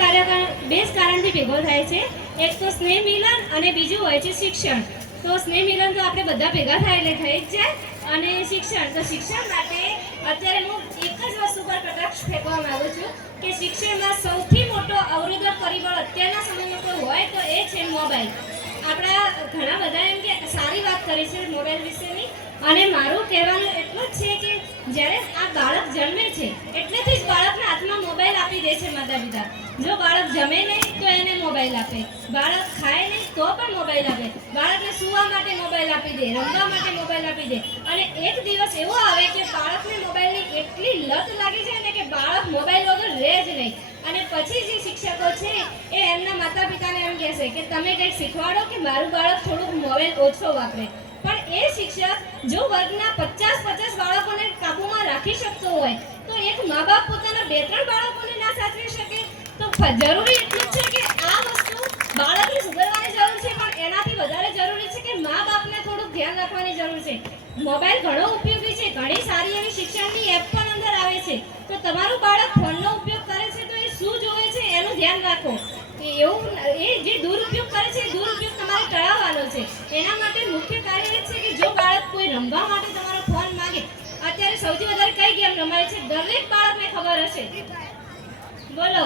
કાર્ય બે જ કારણથી ભેગો થાય છે. એક તો સ્નેહ મિલન અને બીજું હોય છે શિક્ષણ. તો સ્નેહ મિલન તો આપણે બધા ભેગા થાય એટલે થઈ જ જાય. અને શિક્ષણ, તો શિક્ષણ માટે અત્યારે હું એક જ વસ્તુ પર પ્રકાશ ફેંકવા માંગુ છું કે શિક્ષણમાં સૌથી મોટો અવરોધક પરિબળ અત્યારના સમયમાં કોઈ હોય તો એ છે મોબાઈલ. આપણા ઘણા બધા એમ કે સારી વાત કરી છે મોબાઈલ વિશેની. અને મારું કહેવાનું એટલું જ છે કે જ્યારે આ બાળક જન્મે છે, એટલેથી જ બાળકના હાથમાં મોબાઈલ આપી દે છે માતા પિતા. જો બાળક જમે નહીં, તો એને મોબાઈલ આપે. બાળક ખાય નહીં, તો પણ મોબાઈલ આપે. બાળકને સુવા માટે મોબાઈલ આપી દે, રમવા માટે મોબાઈલ આપી દે. અને એક દિવસ એવો આવે કે બાળકને મોબાઈલની એટલી લત લાગી જાય ને કે બાળક મોબાઈલ વગર રહે જ નહીં. અને પછી જે શિક્ષકો છે, એ એમના માતા પિતાને એમ કહેશે કે, તમે કંઈક શીખવાડો કે મારું બાળક થોડુંક મોબાઈલ ઓછો વાપરે. પણ એ શિક્ષક જો વર્ગના પચાસ પચાસ બાળકોને કાબૂમાં રાખી શકતો હોય, તો એક મા બાપ પોતાના બે ત્રણ ફ- જરૂરી એટલું છે કે આ વસ્તુ બાળકને સુધારવાની જરૂર છે, પણ એનાથી વધારે જરૂરી છે કે મા બાપને થોડુંક ધ્યાન રાખવાની જરૂર છે. મોબાઈલ ઘણો ઉપયોગી છે, ઘણી સારી એવી શિક્ષણની એપ પણ અંદર આવે છે. તો તમારું બાળક ફોનનો ઉપયોગ કરે છે તો એ શું જોવે છે એનું ધ્યાન રાખો. એવું એ જે દુરુપયોગ કરે છે, એ દુરુપયોગ તમારે ટળાવવાનો છે. એના માટે મુખ્ય કાર્ય એ છે કે જો બાળક કોઈ રમવા માટે તમારો ફોન માંગે, અત્યારે સૌથી વધારે કઈ ગેમ રમાય છે? દરેક બાળકને ખબર હશે. બોલો.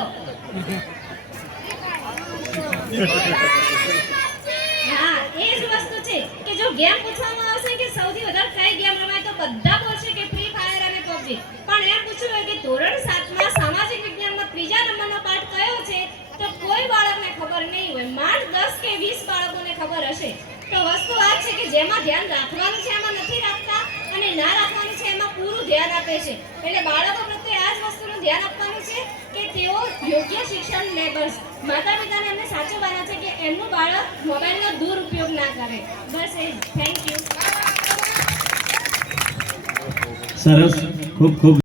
હા, એ જ વસ્તુ છે કે જો ગેમ પૂછવામાં આવશે કે સૌથી વધારે કઈ ગેમ રમાય, તો બધા બોલશે કે ફ્રી ફાયર અને પબજી પણ એમ પૂછ્યું હોય કે ધોરણ સાતમાં સામાજિક વિજ્ઞાનમાં ત્રીજા નંબરનો પાઠ કયો છે, તો કોઈ બાળકને ખબર નહીં હોય. માંડ દસ કે વીસ બાળકોને ખબર હશે. તો વસ્તુ આ છે કે જેમાં ધ્યાન રાખવાનું છે એમાં નથી રાખતા. અને ના રાખવાનું છે, એમાં પૂરું ધ્યાન આપે છે. એટલે બાળકો પ્રત્યે આ જ વસ્તુનું ધ્યાન આપવાનું છે કે તેઓ યોગ્ય શિક્ષણ લે બસ માતા પિતાને એમને સાચવવાના છે કે એમનું બાળક મોબાઈલનો દુરુપયોગ ના કરે. બસ એ થેન્ક યુ સરસ. ખૂબ ખૂબ